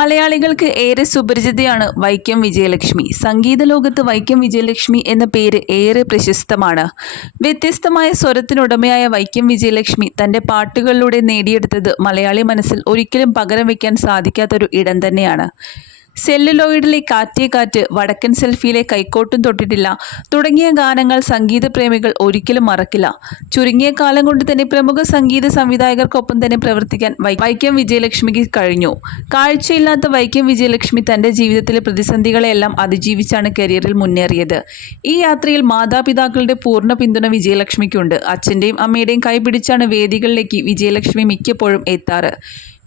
മലയാളികൾക്ക് ഏറെ സുപരിചിതയാണ് വൈക്കം വിജയലക്ഷ്മി. സംഗീത ലോകത്ത് വൈക്കം വിജയലക്ഷ്മി എന്ന പേര് ഏറെ പ്രശസ്തമാണ്. വ്യത്യസ്തമായ സ്വരത്തിനുടമയായ വൈക്കം വിജയലക്ഷ്മി തൻ്റെ പാട്ടുകളിലൂടെ നേടിയെടുത്തത് മലയാളി മനസ്സിൽ ഒരിക്കലും പകരം വയ്ക്കാൻ സാധിക്കാത്തൊരു ഇടം തന്നെയാണ്. സെല്ലുലോയിഡിലെ കാറ്റേ കാറ്റ്, വടക്കൻ സെൽഫിയിലെ കൈക്കോട്ടും തൊട്ടിട്ടില്ല തുടങ്ങിയ ഗാനങ്ങൾ സംഗീത പ്രേമികൾ ഒരിക്കലും മറക്കില്ല. ചുരുങ്ങിയ കാലം കൊണ്ട് തന്നെ പ്രമുഖ സംഗീത സംവിധായകർക്കൊപ്പം തന്നെ പ്രവർത്തിക്കാൻ വൈക്കം വിജയലക്ഷ്മിക്ക് കഴിഞ്ഞു. കാഴ്ചയില്ലാത്ത വൈക്കം വിജയലക്ഷ്മി തൻ്റെ ജീവിതത്തിലെ പ്രതിസന്ധികളെല്ലാം അതിജീവിച്ചാണ് കരിയറിൽ മുന്നേറിയത്. ഈ യാത്രയിൽ മാതാപിതാക്കളുടെ പൂർണ്ണ പിന്തുണ വിജയലക്ഷ്മിക്കുണ്ട്. അച്ഛൻ്റെയും അമ്മയുടെയും കൈപിടിച്ചാണ് വേദികളിലേക്ക് വിജയലക്ഷ്മി മിക്കപ്പോഴും എത്താറ്.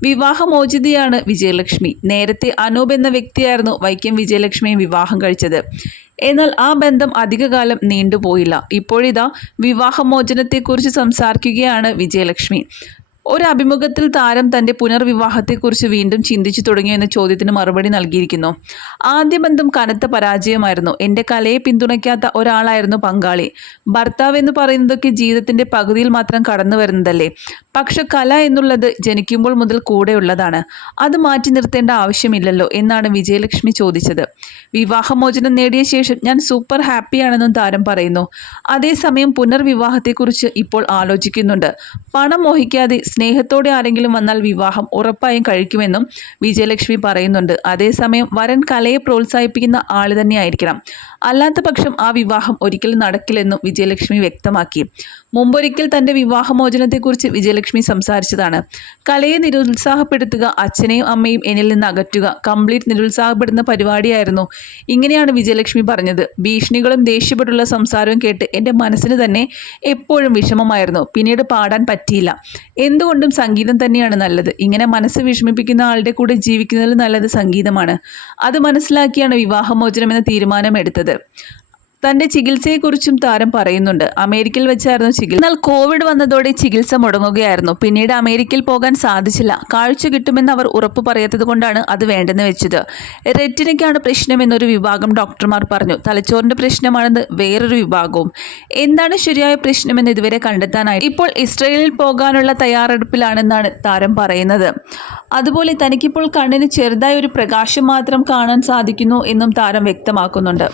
വിവാഹമോചിതയാണ് വിജയലക്ഷ്മി. നേരത്തെ അനൂപ് എന്ന വ്യക്തിയായിരുന്നു വൈക്കം വിജയലക്ഷ്മിയെ വിവാഹം കഴിച്ചത്. എന്നാൽ ആ ബന്ധം അധികകാലം നീണ്ടുപോയില്ല. ഇപ്പോഴിതാ വിവാഹമോചനത്തെക്കുറിച്ച് സംസാരിക്കുകയാണ് വിജയലക്ഷ്മി. ഒരു അഭിമുഖത്തിൽ താരം തൻ്റെ പുനർവിവാഹത്തെക്കുറിച്ച് വീണ്ടും ചിന്തിച്ചു തുടങ്ങിയോ എന്ന ചോദ്യത്തിന് മറുപടി നൽകിയിരിക്കുന്നു. ആദ്യ ബന്ധം കനത്ത പരാജയമായിരുന്നു. എൻ്റെ കലയെ പിന്തുണയ്ക്കാത്ത ഒരാളായിരുന്നു പങ്കാളി. ഭർത്താവ് എന്ന് പറയുന്നതൊക്കെ ജീവിതത്തിൻ്റെ പകുതിയിൽ മാത്രം കടന്നു വരുന്നതല്ലേ. പക്ഷെ കല എന്നുള്ളത് ജനിക്കുമ്പോൾ മുതൽ കൂടെയുള്ളതാണ്. അത് മാറ്റി നിർത്തേണ്ട ആവശ്യമില്ലല്ലോ എന്നാണ് വിജയലക്ഷ്മി ചോദിച്ചത്. വിവാഹമോചനം നേടിയ ശേഷം ഞാൻ സൂപ്പർ ഹാപ്പിയാണെന്നും താരം പറയുന്നു. അതേസമയം പുനർവിവാഹത്തെക്കുറിച്ച് ഇപ്പോൾ ആലോചിക്കുന്നുണ്ട്. പണം മോഹിക്കാതെ സ്നേഹത്തോടെ ആരെങ്കിലും വന്നാൽ വിവാഹം ഉറപ്പായും കഴിക്കുമെന്നും വിജയലക്ഷ്മി പറയുന്നുണ്ട്. അതേസമയം വരൻ കലയെ പ്രോത്സാഹിപ്പിക്കുന്ന ആൾ തന്നെയായിരിക്കണം. അല്ലാത്ത പക്ഷം ആ വിവാഹം ഒരിക്കലും നടക്കില്ലെന്നും വിജയലക്ഷ്മി വ്യക്തമാക്കി. മുമ്പൊരിക്കൽ തൻ്റെ വിവാഹമോചനത്തെക്കുറിച്ച് വിജയലക്ഷ്മി സംസാരിച്ചതാണ്. കലയെ നിരുത്സാഹപ്പെടുത്തുക, അച്ഛനെയും അമ്മയും എന്നിൽ നിന്ന് അകറ്റുക, കംപ്ലീറ്റ് നിരുത്സാഹപ്പെടുന്ന പരിപാടിയായിരുന്നു. ഇങ്ങനെയാണ് വിജയലക്ഷ്മി പറഞ്ഞത്. ഭീഷണികളും ദേഷ്യപ്പെട്ടുള്ള സംസാരവും കേട്ട് എൻ്റെ മനസ്സിന് തന്നെ എപ്പോഴും വിഷമമായിരുന്നു. പിന്നീട് പാടാൻ പറ്റിയില്ല. എന്തുകൊണ്ടും സംഗീതം തന്നെയാണ് നല്ലത്. ഇങ്ങനെ മനസ്സ് വിഷമിപ്പിക്കുന്ന ആളുടെ കൂടെ ജീവിക്കുന്നതിൽ നല്ലത് സംഗീതമാണ്. അത് മനസ്സിലാക്കിയാണ് വിവാഹമോചനം എന്ന തീരുമാനം എടുത്തത്. തൻ്റെ ചികിത്സയെക്കുറിച്ചും താരം പറയുന്നുണ്ട്. അമേരിക്കയിൽ വെച്ചായിരുന്നു ചികിത്സ. എന്നാൽ കോവിഡ് വന്നതോടെ ചികിത്സ മുടങ്ങുകയായിരുന്നു. പിന്നീട് അമേരിക്കയിൽ പോകാൻ സാധിച്ചില്ല. കാഴ്ച കിട്ടുമെന്ന് അവർ ഉറപ്പ് പറയാത്തത് കൊണ്ടാണ് അത് വേണ്ടെന്ന് വെച്ചത്. റെറ്റിനയ്ക്കാണ് പ്രശ്നമെന്നൊരു വിഭാഗം ഡോക്ടർമാർ പറഞ്ഞു. തലച്ചോറിൻ്റെ പ്രശ്നമാണെന്ന് വേറൊരു വിഭാഗവും. എന്താണ് ശരിയായ പ്രശ്നമെന്ന് ഇതുവരെ കണ്ടെത്താനായി. ഇപ്പോൾ ഇസ്രയേലിൽ പോകാനുള്ള തയ്യാറെടുപ്പിലാണെന്നാണ് താരം പറയുന്നത്. അതുപോലെ തനിക്കിപ്പോൾ കണ്ണിന് ചെറുതായ ഒരു പ്രകാശം മാത്രം കാണാൻ സാധിക്കുന്നു എന്നും താരം വ്യക്തമാക്കുന്നുണ്ട്.